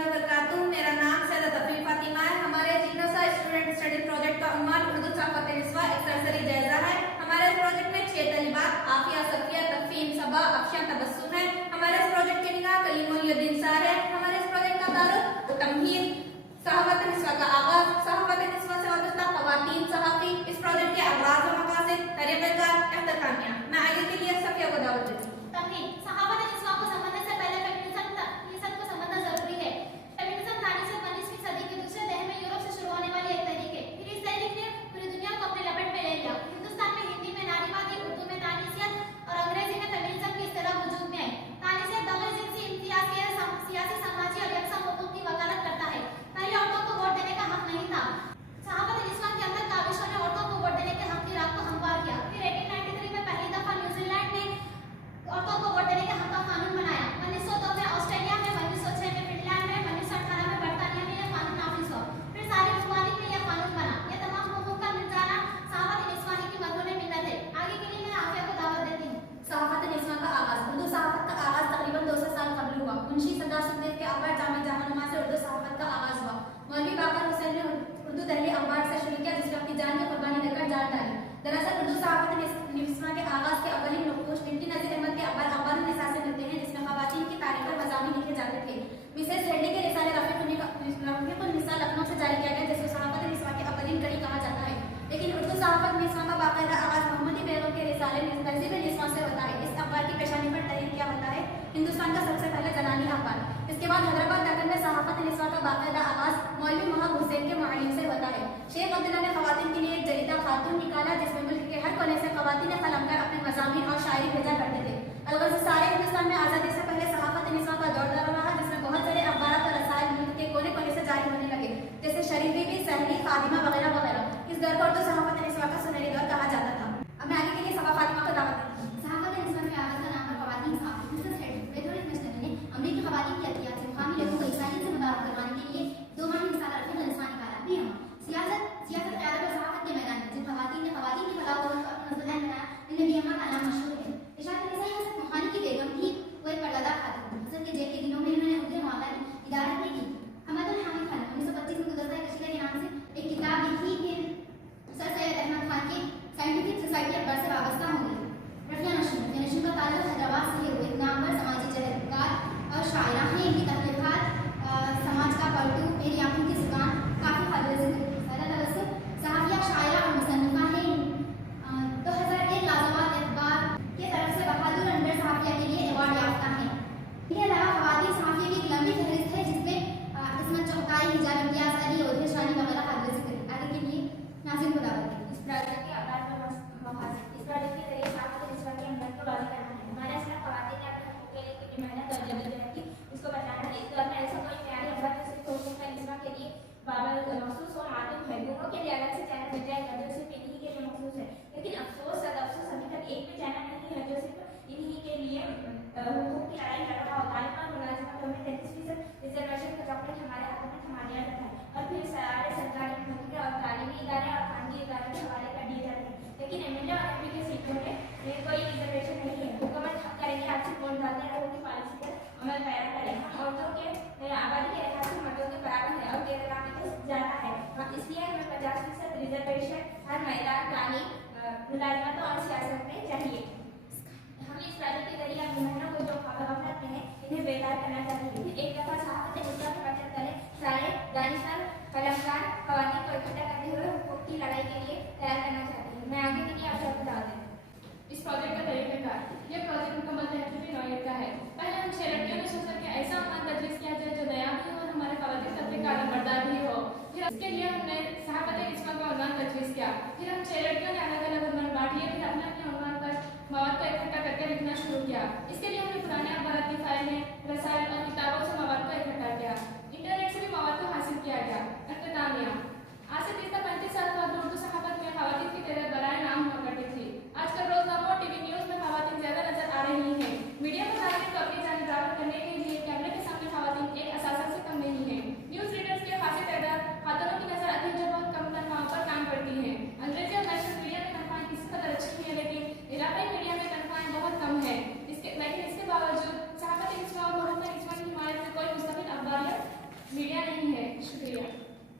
वबरकातुहू। मेरा नाम सैयदा तफरीन फातिमा है। हमारे जिग्नोसा स्टूडेंट स्टडी प्रोजेक्ट का उन्वान उर्दू सफ़ात निस्वा एक सरसरी जायजा है। हमारे इस प्रोजेक्ट में 6 तलीबात आफिया, सफिया, तफहीम, सबा, अफशा, तबस्सुम है। हमारे इस प्रोजेक्ट के निगाह कलीमुल यदिनसार है। हमारे इस प्रोजेक्ट का तारुफ तमहीद, सहावत निस्वा का आगाज, सहावत निस्वा से वाबस्ता ख़वातीन सहाफ़ी, इस प्रोजेक्ट के अगराज़ व मक़ासिद, तरीक़ेकार, इख्तितामिया। मैं आगे के लिए सफिया को दावत देती हूँ। तमहीद, सहावत निस्वा को समझने से पहले फेमिनिज्म को समझना जरूरी है। फेमिनिज्म 19वीं सदी के दूसरे दहर में यूरोप से शुरू होने वाली एक तहरीक है। फिर इस तहरीक ने पूरी दुनिया को अपने लपेट में ले लिया। हिंदुस्तान में हिंदी में नारीवादी, उर्दू में तानीसियत और अंग्रेजी में फेमिनिज्म की इस्तिलाह वजूद में आई। तानीसियत बगैर जिनसी इम्तियाज के सियासी, समाजी और यकसा हुकूक की वकालत करता है। पहले औरतों को वोट देने का हक नहीं था। सहावत निस्वा के अंदर काविशों ने औरतों को वोट देने के हक की राह को हमवार किया। फिर 1893 में पहली दफा न्यूजीलैंड ने औरतों को वोट देने के हक का कानून बनाया। 1902 में ऑस्ट्रेलिया में, 1906 में फिनलैंड में, 1918 में बरतानिया में यह कानून नाफिज हुआ। फिर सारी ममालिक में यह कानून बना। यह तमाम हुकूक का मिलजाना सहावत निस्वा की मजमून मिन्नत है। आगे के लिए मैं आफिया को दावत देती हूँ। सहावत निस्वा का आगाज। उर्दू सहावत का आगाज तकरीबन 200 साल कबल हुआ। मुंशी सरदार सुखदेव के अखबार जामा जहानुमा से उर्दू सहावत का आगाज हुआ। मौलवी बाबर हुसैन ने उर्दू दहली अखबार से शुरू किया, जिसमें अपनी जान की कुर्बानी देकर जान डाली। दरअसल उर्दू सहावत निस्वा के आगाज के अवलिन नुक़ूश डिप्टी नज़ीर अहमद के अखबार निसा से मिलते हैं, जिसमें ख़वातीन की तारीख और मज़ामीन लिखे जाते थे। मिसेस हेडली के रिसाले रफ़ीक़ुन निसा लखनऊ से जारी किया गया, जिसको सहावत निस्वा के अवलिन कड़ी कहा जाता है। लेकिन उर्दू सहावत निस्वा का बाकायदा आगाज मोहम्मदी बेगम के रिसाले तहज़ीब निस्वा से होता है। इस अखबार की पेशानी पर तहरीर किया होता है हिंदुस्तान का सबसे पहले जनानी अखबार। इसके बाद हैदराबाद दक्कन में सहावत निस्वा का बाकायदा आगाज मौलवी मोहम्मद हुसैन के मुअल्लिम से होता है। शेख अब्दुल्ला ने ख़वातीन के लिए एक जरीदा खातून निकाला, जिसमें मुल्क के हर कोने से ख़वातीन क़लमकार अपने मज़ामीन और शायरी भेजा करते थे। अलबत्ता सारे हिंदुस्तान में आज़ादी से पहले सहावत निस्वा का दौर जारी रहा, जिसमें बहुत सारे अखबार और रसायल मुल्क के कोने कोने से जारी होने लगे, जैसे शरीफ बीबी, सहनी, खादिमा वगैरह वगैरह। इस दौर को उर्दू सहावत निस्वा का सुनहरी दौर कहा जाता था। अब मैं आगे के लिए सबा फातिमा को दावत देती हूँ। सहावत निस्वा में आगाज का नाम पर ख़वातीन सहाफ़ी मिसेस हेडली बेदोरिक मिशनरी ने अमरीकी ख़वातीन की अतियात से मुकामी लोगों को ईसाइयत से मुबारक करवाने के लिए 2 माह मिसाल रखने का निस्वा निकाला। भी हम सियासत, क़यादत और सहाफ़त के मैदान में जिन ख़वातीन ने ख़वातीन की भलाई को अपना मसला बनाया, इनमें भी अम्मा का नाम मशहूर है। इशात निसाई हज़रत मोहानी की बेगम थी। वो एक पर्दादार खातून थी। हज़रत के जेल के दिनों में इन्होंने उर्दू मामला की इदारत नहीं की। हम्मदुल हामिद खान 1925 में गुज़श्ता कशीदा के नाम से एक किताब लिखी कि सर सैयद अहमद खान के साइंटिफिक सोसाइटी अखबार से वाबस्ता हो गई। रफिया नशून का ताल्लुक हैदराबाद से हुए नामवर समाजी जहरकार और शायरा हैं। इनकी तहरीक़ात समाज का पलटू, मेरी आंखों की ज़ुबान, काफ़ी काबिल ज़िक्र सहाफ़िया, शायरा और मुसन्निफ़ा हैं। 2001 लाजवाब अखबार की तरफ से बहादुर अंडर सहाफ़िया के लिए अवार्ड याफ्ता हैं। इनके अलावा ख़वातीन सहाफ़िया की एक लंबी फहरिस्त है, जिसमें इसमत चौकाई, हिजाब इम्तियाज़ अली, ओधिया शानी वगैरह काबिल ज़िक्र। आगे के लिए नाज़िम को दावत दें। इस प्रोजेक्ट के आधार पर मक़ासद। इस प्रोजेक्ट के जरिए सहावत निस्वा की अहमियत को वाज़ेह करना है। हमारे असला ख़वातीन ने अपने हक़ूक़ के लिए कितनी मेहनत और जद्दोजहद की, उसको बताना है। इस दौर में ऐसा कोई प्यारी अखबार जो सिर्फ हुकूक़ निस्वा के लिए मखसूस और मातूम है। दोनों के लिए अलग से चैनल मिल जाएगा जो सिर्फ इन्हीं के लिए मखसूस है। लेकिन अफसोस अभी तक एक भी चैनल नहीं है जो सिर्फ इन्हीं के लिए हुकूक़ की लड़ाई लड़ रहा हो। तालिबान मुलाजिमतों में 33% रिजर्वेशन का चॉकलेट हमारे हाथों में थमा दिया जाता है और फिर सारे सरकारी महंगे और तालीमी इदारे और खानगी इदारे के हवाले कर दिए जाते हैं। लेकिन MLA और MP के सीटों में कोई रिजर्वेशन नहीं है। हुकूमत करेगी आपसे वोट डालते रहो की पॉलिसी पर अमल पैरा करें। हम औरतों के आबादी के लिहाज से मर्दों के बराबर है और केरला में तो ज़्यादा है। इसलिए हमें 50% रिजर्वेशन हर मैदान, तालीम, मुलाजिमतों और सियासत में चाहिए। हमें इस प्रोजेक्ट के जरिए अपनी बहनों को जो गफलत में है, इन्हें बेदार करना चाहिए। एक दफ़ा सहाफ़त निस्वा की बचत करें, सारे दानिशवर कलमकार ख़वातीन को इकट्ठा करते हुए हुकूक़ की लड़ाई के लिए तैयार करना चाहती हूँ। मैं आगे के लिए आप सबको दावत देती हूँ। इस प्रोजेक्ट का तरीक़ेकार। यह प्रोजेक्ट मुकम्मल तहज़ीबी नौइयत का है। पहले हम 6 लड़कियों ने सोचा कि ऐसा अमल तजवीज़ किया जाए जो दया भी हो और हमारे ख़वातीन तबके का आलमबरदार भी हो। फिर इसके लिए हमने सहावत निस्वा का उन्वान तजवीज़ किया। फिर हम 6 लड़कियों ने अलग अलग उन्वान बांट लिए। फिर अपने अपने उन्वान पर मवाद को इकट्ठा करके लिखना शुरू किया। इसके लिए हमने पुराने अखबार की फाइलें, रसायल और किताबों से मवाद को इकट्ठा किया। इंटरनेट से भी मवाद को हासिल किया गया। इख्तितामिया। आज से 30-35 साल पहले उर्दू सहाफ़त में ख़वातीन की तादाद बराए नाम हुआ करती थी। आजकल रोज़नामा और टीवी न्यूज़ में ख़वातीन ज़्यादा नजर आ रही हैं। मीडिया में ख़वातीन को अपनी जानिब राग़िब करने के लिए कैमरे के सामने ख़वातीन एक असासा से कम नहीं है। न्यूज़ रीडर्स की खासी तादाद खातूनों की नज़र आती है जो बहुत कम तनख्वाहों पर काम करती हैं। अंग्रेजी और नेशनल मीडिया में तनख्वाहें किसी कदर अच्छी हैं, लेकिन इलाक़ाई मीडिया में तनख्वाहें बहुत कम है। लेकिन इसके बावजूद सहाफ़त निस्वा मीडिया नहीं है। शुक्रिया।